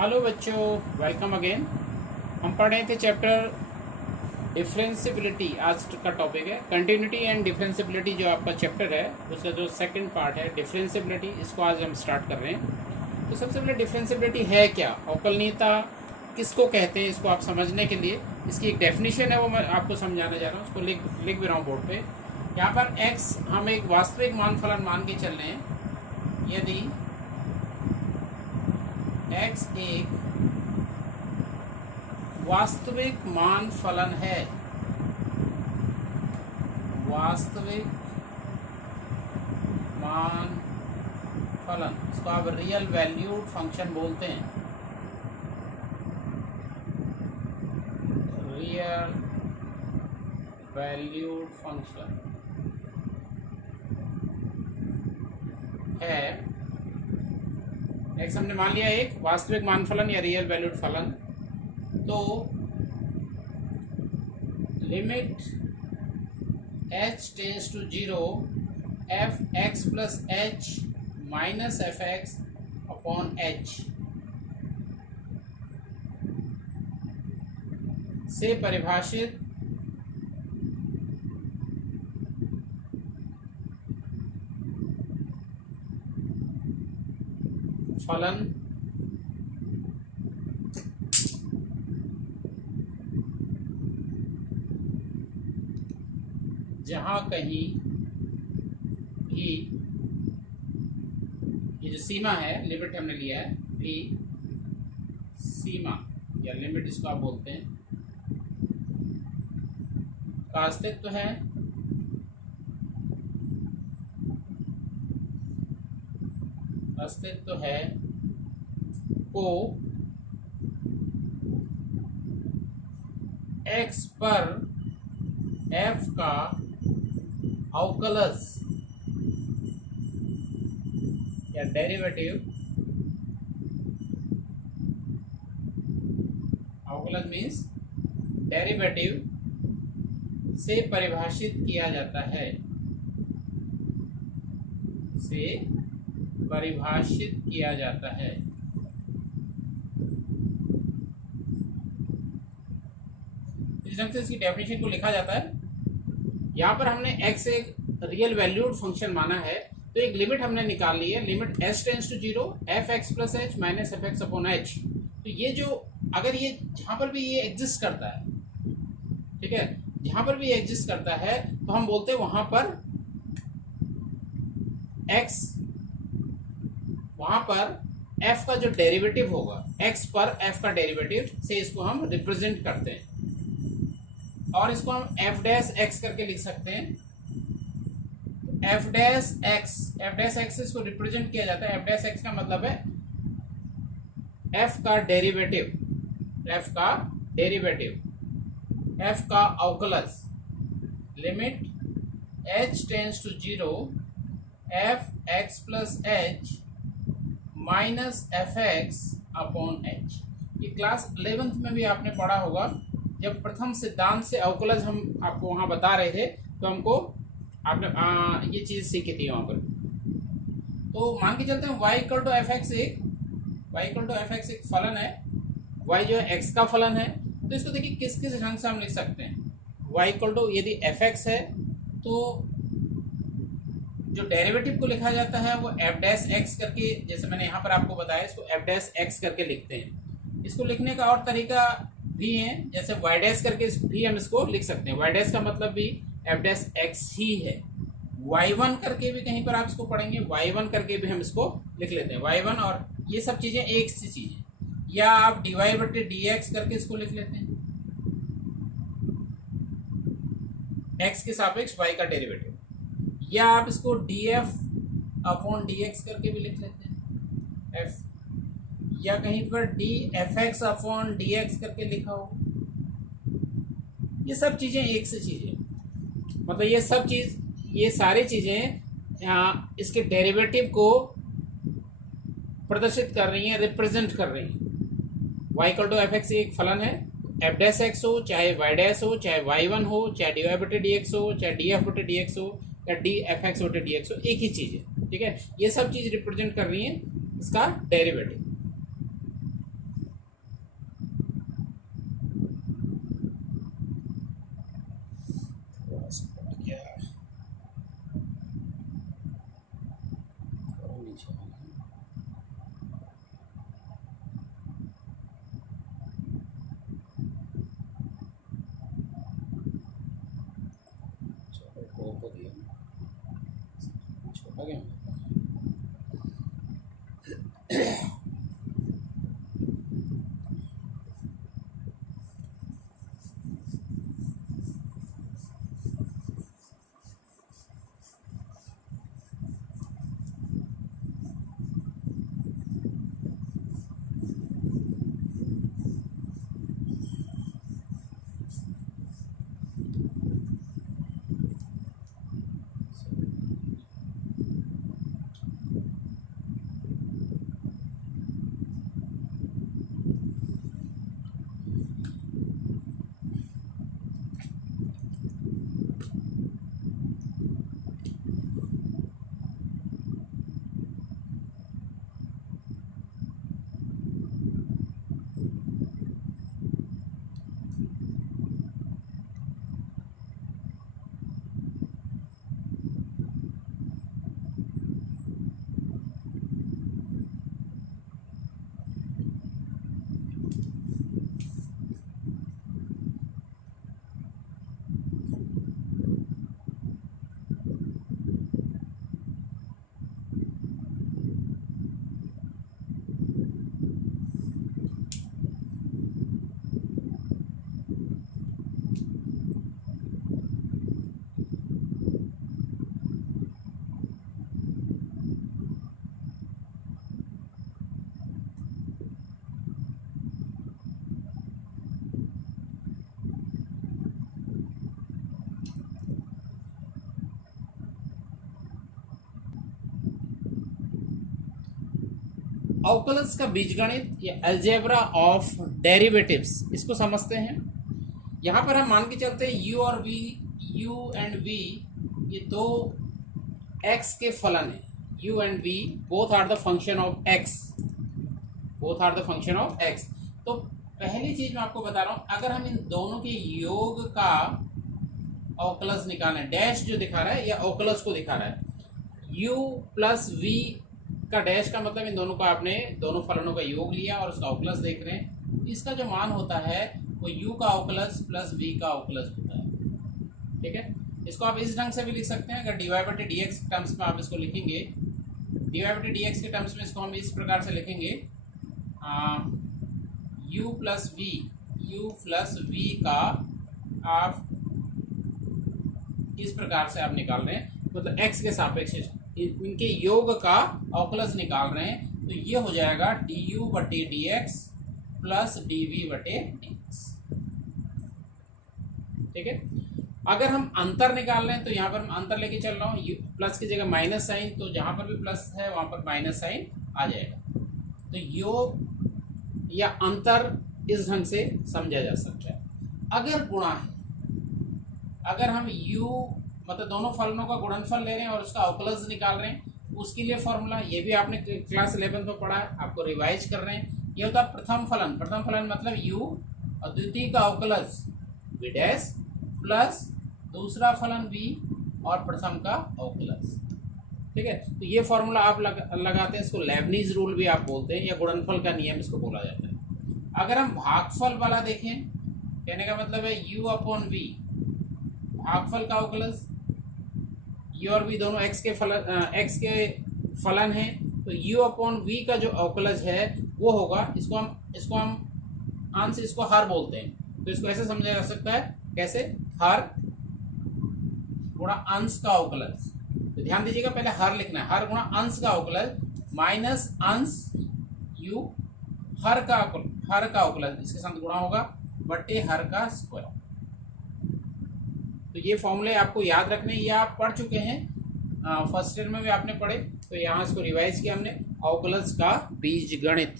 Hello बच्चों, welcome again. हम पढ़ रहे थे चैप्टर डिफरेंशिबिलिटी। आज का टॉपिक है कंटिन्यूटी एंड डिफरेंशिबिलिटी। जो आपका चैप्टर है उसका जो सेकंड पार्ट है डिफरेंशिबिलिटी, इसको आज हम स्टार्ट कर रहे हैं। तो सबसे पहले डिफरेंशिबिलिटी है क्या, अवकलनीयता किसको कहते हैं, इसको आप समझने के लिए इसकी एक डेफिनेशन है, वो मैं आपको समझाना जा रहा हूँ। उसको लिख भी रहा हूँ बोर्ड पे। यहाँ पर x हम एक वास्तविक मान फलन मान के चल रहे हैं। यदि x एक वास्तविक मान फलन है, वास्तविक मान फलन, इसको आप रियल वैल्यूड फंक्शन बोलते हैं। रियल वैल्यूड फंक्शन है। एक्स हमने मान लिया एक वास्तविक मान फलन या रियल वैल्यूड फलन। तो limit h tends to 0 f x plus h minus f x upon h से परिभाषित फलन जहाँ कहीं भी ये जो सीमा है, लिमिट हमने लिया है, भी सीमा या लिमिट इसको आप बोलते हैं, का अस्तित्व है, को x पर f का अवकलज या डेरिवेटिव, अवकलज मीन्स डेरिवेटिव से परिभाषित किया जाता है, से परिभाषित किया जाता है। इस ढंग से इसकी डेफिनेशन को लिखा जाता है। यहाँ पर हमने x एक रियल वैल्यूड फंक्शन माना है, तो एक लिमिट हमने निकाल ली है। Limit h tends to 0 f x plus h minus f x upon h. तो ये जो अगर ये जहाँ पर भी ये एग्जिस्ट करता है, ठीक है, जहाँ पर भी एग्जिस्ट करता है तो हम बोलते हैं वहाँ पर x, वहाँ पर f का जो डेरिवेटिव होगा, x पर f का डेरिवेटिव से इसको हम रिप्रेजेंट करते हैं और इसको हम f डैश x करके लिख सकते हैं। f डैश x इसको रिप्रेजेंट किया जाता है। f डैश x का मतलब है f का डेरिवेटिव, f का अवकलज, limit h tends to 0 f x plus h minus f x upon h. ये क्लास 11th में भी आपने पढ़ा होगा, जब प्रथम सिद्धांत से अवकलज हम आपको वहाँ बता रहे थे, तो हमको आपने ये चीज़ सीखी थी वहाँ पर। तो मान के चलते हैं y equal to f x एक फलन है, y जो है x का फलन है। तो इसको देखिए किस किस ढंग से हम लिख सकते हैं। y इक्वल टू यदि एफ एक्स है तो जो डेरिवेटिव को लिखा जाता है वो एफ डैश एक्स करके, जैसे मैंने यहाँ पर आपको बताया, इसको एफ डैश एक्स करके लिखते हैं। इसको लिखने का और तरीका भी है, जैसे वाई डैश करके भी हम इसको लिख सकते हैं। वाई डैश का मतलब भी एफ डैश एक्स ही है। वाई वन करके भी कहीं पर आप इसको पढ़ेंगे, वाई वन करके भी हम इसको लिख लेते हैं। वाई वन और ये सब चीज़ें एक सी चीज़ है। या आप डी वाई बटे डी एक्स करके इसको लिख लेते हैं, एक्स के सापेक्ष वाई का डेरिवेटिव। या आप इसको D F upon D x करके भी लिख लेते हैं, एफ, या कहीं पर D F x upon D x करके लिखा हो। ये सब चीज़ें एक से चीज़ें, मतलब ये सारी चीज़ें यहाँ इसके डेरिवेटिव को प्रदर्शित कर रही हैं, रिप्रेजेंट कर रही हैं। y equal to f x एक फलन है, एफ डैश एक्स हो, चाहे वाई डैश हो, चाहे वाई वन हो, चाहे डी वाई बटे डी एक्स हो, चाहे डी एफ बटे डी एक्स हो, या डी एफ एक्स बटे डी एक्स हो, एक ही चीज़ है। ठीक है, ये सब चीज़ रिप्रेजेंट कर रही है इसका डेरिवेटिव। आपको दिया छोटा क्या अवकलज का बीजगणित या अलजेब्रा ऑफ डेरिवेटिव्स, इसको समझते हैं। यहाँ पर हम मान के चलते हैं u और v, u एंड v ये दो x के फलन है। u and v both are the function of x, both are the function of x। तो पहली चीज मैं आपको बता रहा हूँ, अगर हम इन दोनों के योग का अवकलज निकालें, डैश जो दिखा रहा है या अवकलज को दिखा रहा है, u प्लस v का डैश का मतलब इन दोनों का आपने दोनों फलनों का योग लिया और उसका अवकलज देख रहे हैं। इसका जो मान होता है वो u का अवकलज प्लस v का अवकलज होता है। ठीक है, इसको आप इस ढंग से भी लिख सकते हैं। अगर dy/dx के टर्म्स में आप इसको लिखेंगे, dy/dx के टर्म्स में इसको हम इस प्रकार से लिखेंगे, u प्लस v का आप इस प्रकार से आप निकाल रहे हैं, मतलब x के सापेक्ष इनके योग का अवकलज निकाल रहे हैं, तो ये हो जाएगा du/dx प्लस dv/dx। ठीक है, अगर हम अंतर निकाल रहे हैं तो यहाँ पर मैं अंतर लेके चल रहा हूँ, प्लस की जगह माइनस साइन, तो जहाँ पर भी प्लस है वहाँ पर माइनस साइन आ जाएगा। तो योग या अंतर इस ढंग से समझा जा सकता है। अगर गुणा है, अगर हम u मतलब दोनों फलनों का गुणनफल ले रहे हैं और उसका अवकलज निकाल रहे हैं, उसके लिए फॉर्मूला ये भी आपने क्लास 11 में पढ़ा है, आपको रिवाइज कर रहे हैं। ये होता है प्रथम फलन। प्रथम फलन मतलब u और द्वितीय का अवकलज v डैश प्लस दूसरा फलन v और प्रथम का अवकलज। ठीक है, तो ये फॉर्मूला आप लगाते हैं, इसको लेबनीज रूल भी आप बोलते हैं या गुणनफल का नियम इसको बोला जाता है। अगर हम भागफल वाला देखें, कहने का मतलब है u/v, भागफल का अवकलज, u और v दोनों x के फलन हैं, तो u/v का जो अवकलज है वो होगा, इसको हम अंश, इसको हर बोलते हैं। तो इसको ऐसे समझा जा सकता है, कैसे, हर गुणा अंश का अवकलज। तो ध्यान दीजिएगा, पहले हर लिखना है, हर गुणा अंश का अवकलज माइनस अंश u हर का अवकलज, इसके साथ गुणा होगा बटे हर का स्क्वायर। तो ये फॉर्मूले आपको याद रखने, ये आप पढ़ चुके हैं, फर्स्ट ईयर में भी आपने पढ़े, तो यहाँ इसको रिवाइज किया हमने। अवकलज का बीजगणित,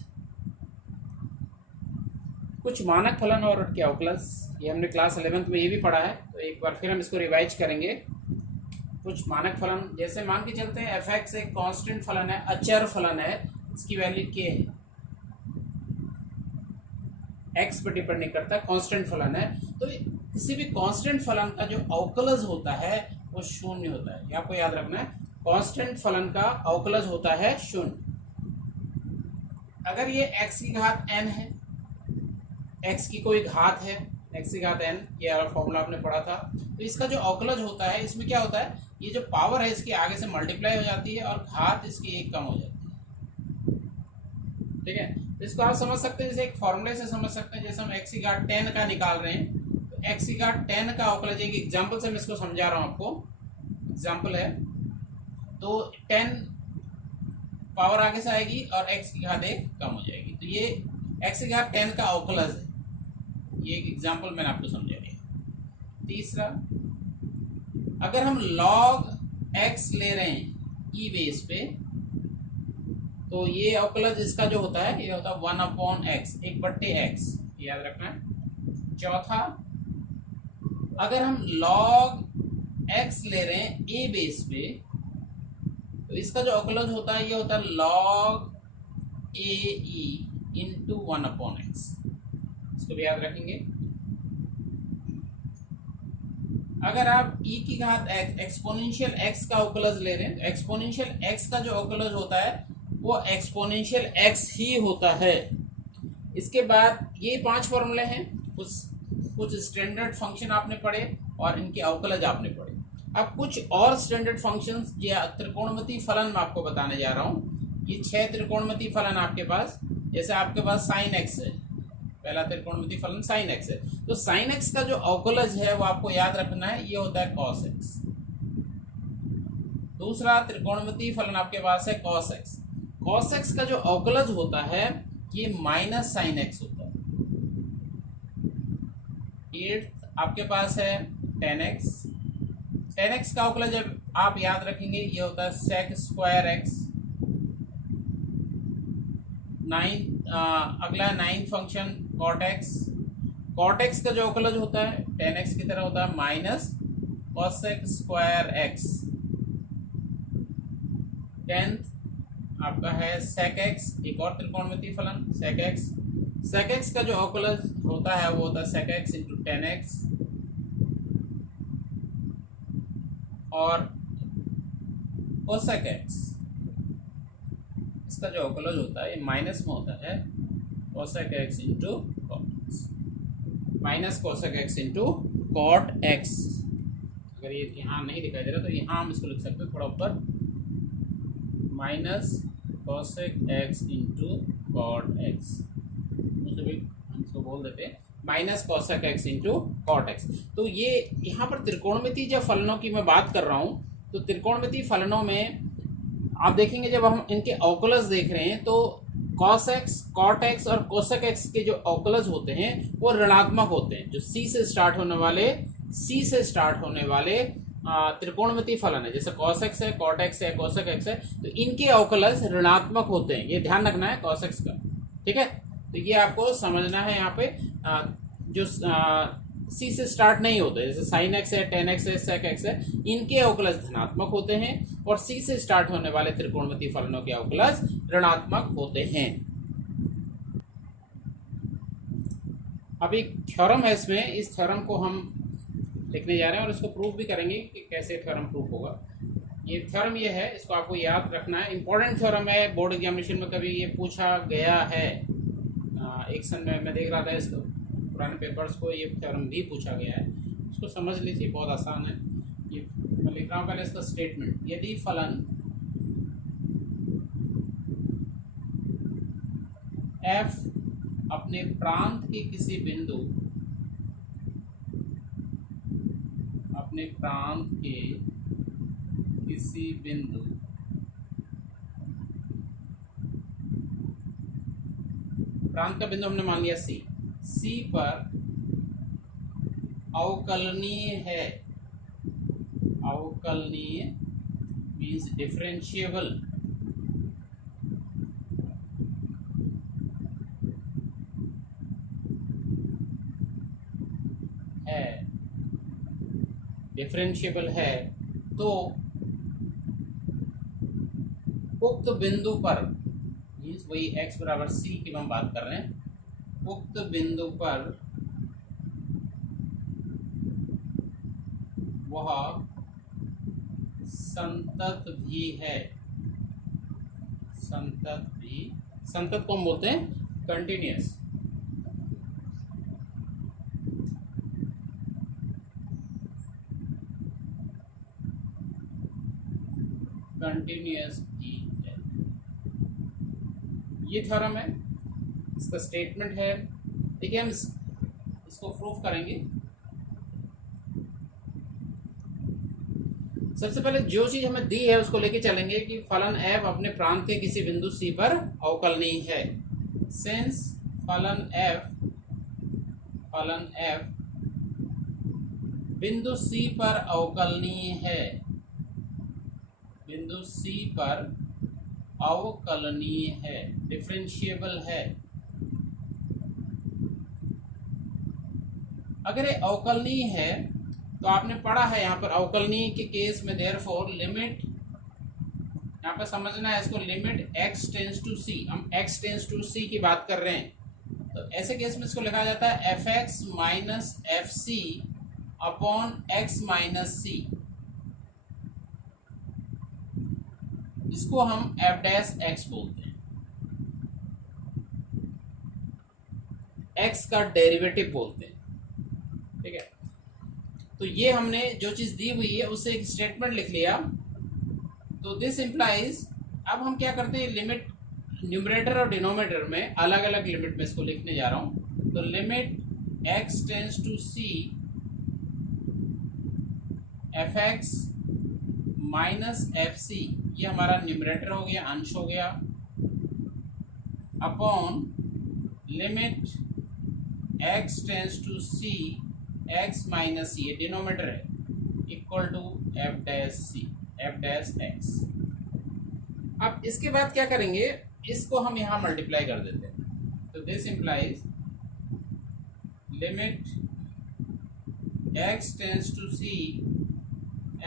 कुछ मानक फलन और उनके अवकलज, ये हमने क्लास 11 में ये भी पढ़ा है, तो एक बार फिर हम इसको रिवाइज करेंगे। कुछ मानक फलन, जैसे मान के चलते हैं f(x) एक कांस्टेंट फलन है, अचर फलन है, इसकी वैल्यू k है, x पर डिपेंड नहीं करता, कांस्टेंट फलन है। तो किसी भी कांस्टेंट फलन का जो अवकलज होता है वो शून्य होता है, ये आपको याद रखना है। कांस्टेंट फलन का अवकलज होता है शून्य। अगर ये x की घात n है, x की कोई घात है, एक्स की घात n, ये वाला फॉर्मूला आपने पढ़ा था। तो इसका जो अवकलज होता है इसमें क्या होता है, ये जो पावर है इसके आगे से मल्टीप्लाई हो जाती है और घात इसकी एक कम हो जाती है। ठीक है, तो इसको आप समझ सकते हैं, जैसे एक फॉर्मूले से समझ सकते हैं। जैसे हम एक्स की घात 10 का निकाल रहे हैं, तो एक्स की घात 10 का अवकलज, एक एग्जाम्पल से मैं इसको समझा रहा हूँ आपको। एग्जाम्पल है, तो 10 पावर आगे से आएगी और एक्स की घात एक कम हो जाएगी, तो ये एक्स की घात 10 का अवकलज है। ये एक एग्जाम्पल मैंने आपको समझा दिया। तीसरा, अगर हम log x ले रहे हैं ई बेस पे, तो ये अवकलज इसका जो होता है ये होता है 1/x, 1/x, याद रखना है। चौथा, अगर हम log x ले रहे हैं a बेस पे, तो इसका जो अवकलज होता है ये होता है log ae इंटू 1/x। इसको भी याद रखेंगे। अगर आप e की घात एक्सपोनेंशियल x का अवकलज ले रहे हैं, तो एक्सपोनेंशियल x का जो अवकलज होता है वो एक्सपोनेंशियल x ही होता है। इसके बाद ये 5 फॉर्मूले हैं, कुछ स्टैंडर्ड फंक्शन आपने पढ़े और इनके अवकलज आपने पढ़े। अब कुछ और स्टैंडर्ड फंक्शंस या त्रिकोणमितीय फलन मैं आपको बताने जा रहा हूँ। ये 6 त्रिकोणमितीय फलन आपके पास, जैसे आपके पास साइन एक्स है, पहला त्रिकोणमितीय फलन साइन एक्स है, तो साइन एक्स का जो अवकलज है वो आपको याद रखना है, ये होता है कॉस एक्स। दूसरा त्रिकोणमितीय फलन आपके पास है कॉस एक्स। कॉस एक्स का जो अवकलज होता है ये माइनस साइन एक्स होता है। एट्थ आपके पास है टेन एक्स। टेन एक्स का अवकलज जब आप याद रखेंगे ये होता है सेक स्क्वायर एक्स। अगला 9 function cot x. Cot x का जो अवकलज होता है टेन एक्स की तरह होता है minus cosec square x. 10th आपका है सेक एक्स, एक और त्रिकोणमितीय फलन सेक एक्स। सेक एक्स का जो अवकलज होता है वो होता है sec x into tan x. और कोसेक एक्स, इसका जो अवकलज होता है ये माइनस में होता है cosec x into cot x, minus cosec x into cot x. अगर ये यहाँ नहीं दिखाई दे रहा तो यहाँ हम इसको लिख सकते हैं थोड़ा ऊपर, minus cosec x into cot x, उसे भी हम इसको बोल देते हैं minus cosec x into cot x. तो ये यहाँ पर त्रिकोणमितीय जब फलनों की मैं बात कर रहा हूँ, तो त्रिकोणमितीय फलनों में आप देखेंगे जब हम इनके अवकलज देख रहे हैं तो कॉस एक्स, कॉट एक्स और कोसेक एक्स के जो अवकलज होते हैं वो ऋणात्मक होते हैं। जो सी से स्टार्ट होने वाले त्रिकोणमितीय फलन है, जैसे कॉस एक्स है, कॉट एक्स है, कोसेक एक्स है, तो इनके अवकलज ऋणात्मक होते हैं। ये ध्यान रखना है कॉस एक्स का, ठीक है। तो ये आपको समझना है यहाँ पे जो सी से स्टार्ट नहीं होते, जैसे साइन एक्स है, टेन एक्स है, सेक एक्स है, इनके अवकलज धनात्मक होते हैं और सी से स्टार्ट होने वाले त्रिकोणमितीय फलनों के अवकलज ऋणात्मक होते हैं। अब एक थ्योरम है इसमें, इस थ्योरम को हम लिखने जा रहे हैं और इसको प्रूफ भी करेंगे कि कैसे थ्योरम प्रूफ होगा। ये थ्योरम ये है, इसको आपको याद रखना है, इंपॉर्टेंट थ्योरम है, बोर्ड एग्जामिनेशन में कभी ये पूछा गया है। एक सन में मैं देख रहा था इसको पुराने पेपर्स को, ये थ्योरम भी पूछा गया है, इसको समझ लीजिए, बहुत आसान है। ये मैं लिख रहा हूँ पहले इसका स्टेटमेंट, यदि फलन f अपने प्रांत के किसी बिंदु, अपने प्रांत के किसी बिंदु प्रांत का बिंदु हमने मान लिया सी पर अवकलनीय है, अवकलनीय मीन्स डिफरेंशिएबल है, डिफरेंशिएबल है, तो उक्त बिंदु पर, मीन्स वही x बराबर सी की हम बात कर रहे हैं, उक्त बिंदु पर वह संतत भी है, संतत भी, संतत को हम बोलते हैं कंटिन्यूअस, कंटिन्यूअस ई है। ये थ्योरम है, इसका स्टेटमेंट है। देखिए हम इसको प्रूफ करेंगे। सबसे पहले जो चीज हमें दी है उसको लेके चलेंगे कि फलन f अपने प्रांत के किसी बिंदु c पर अवकलनीय है। सिंस फलन f बिंदु c पर अवकलनीय है, बिंदु c पर अवकलनीय है, डिफरेंशिएबल है। अगर ये अवकलनीय है तो आपने पढ़ा है यहाँ पर अवकलनीय के केस में देयरफॉर लिमिट, यहाँ पर समझना है इसको, limit x tends to c, हम x टेंस टू c की बात कर रहे हैं, तो ऐसे केस में इसको लिखा जाता है fx minus fc upon x minus c, इसको हम f डैश x बोलते हैं। x का डेरिवेटिव बोलते हैं, ठीक है। तो ये हमने जो चीज दी हुई है उससे एक स्टेटमेंट लिख लिया। तो दिस इंप्लाइज, अब हम क्या करते हैं, लिमिट न्यूमरेटर और डिनोमिनेटर में अलग अलग लिमिट में इसको लिखने जा रहा हूं। तो limit x tends to c fx minus fc, ये हमारा न्यूमरेटर हो गया, अंश हो गया, upon limit x tends to c x minus c, ये डिनोमिनेटर है, equal to f dash c, f dash x। अब इसके बाद क्या करेंगे, इसको हम यहाँ मल्टीप्लाई कर देते हैं। तो this implies limit x tends to c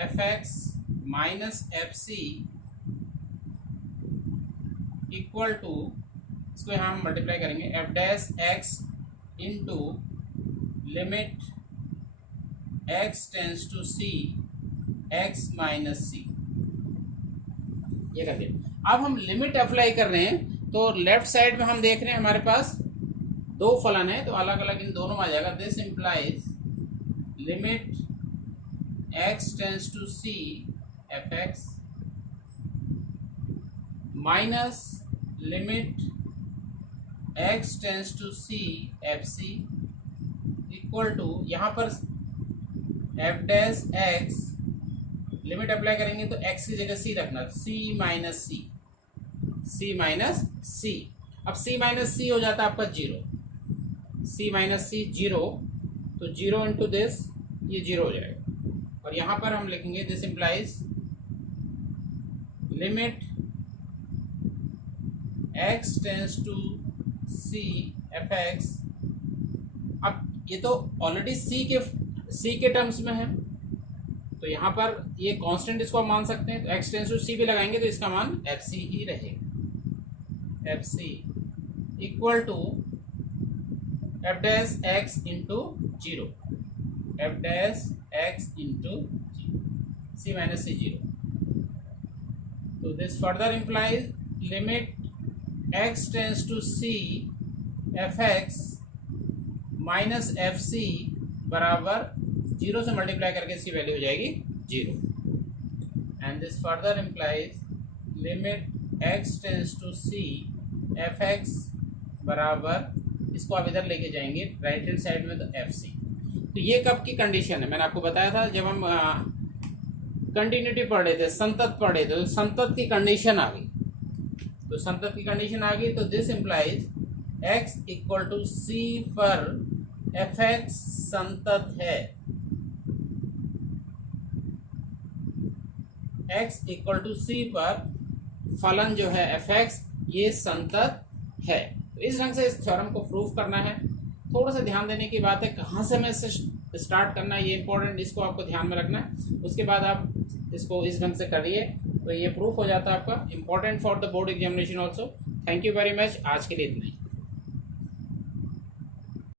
fx minus fc equal to, इसको यहाँ हम मल्टीप्लाई करेंगे, f dash x into limit x tends to c x minus c, ये कर दिया। अब हम लिमिट अप्लाई कर रहे हैं, तो लेफ्ट साइड में हम देख रहे हैं हमारे पास दो फलन है, तो अलग अलग इन दोनों में आ जाएगा। This implies limit x tends to c fx minus limit x tends to c fc equal to, यहाँ पर f dash x, limit apply करेंगे तो x की जगह c रखना, c minus c, c minus c। अब c माइनस c हो जाता है आपका 0, c माइनस c 0, तो 0 इंटू दिस, ये 0 हो जाएगा। और यहाँ पर हम लिखेंगे this implies limit x tends to c fx। अब ये तो ऑलरेडी c के टर्म्स में है, तो यहाँ पर ये कांस्टेंट इसको हम मान सकते हैं, तो x टेंस टू c भी लगाएंगे तो इसका मान fc ही रहेगा, fc equal to f dash x into 0, f dash x into 0, c minus c 0। तो this further implies limit x tends to c fx minus fc बराबर 0 से मल्टीप्लाई करके इसकी वैल्यू हो जाएगी 0। And this further implies limit x tends to c fx बराबर, इसको आप इधर लेके जाएंगे राइट हैंड साइड में, तो fc। तो ये कब की कंडीशन है, मैंने आपको बताया था जब हम कंटिन्यूटी पढ़ रहे थे, संतत पढ़ रहे थे, तो संतत की कंडीशन आ गई। तो संतत की कंडीशन आ गई, तो this implies x equal to c पर fx संतत है, x इक्वल टू c पर फलन जो है fx ये संतत है। तो इस ढंग से इस थ्योरम को प्रूव करना है। थोड़ा सा ध्यान देने की बात है, कहाँ से हमें स्टार्ट करना है, ये इंपॉर्टेंट, इसको आपको ध्यान में रखना है। उसके बाद आप इसको इस ढंग से करिए तो ये प्रूफ हो जाता है आपका, important for the board examination also. Thank you very much, आज के लिए इतना ही।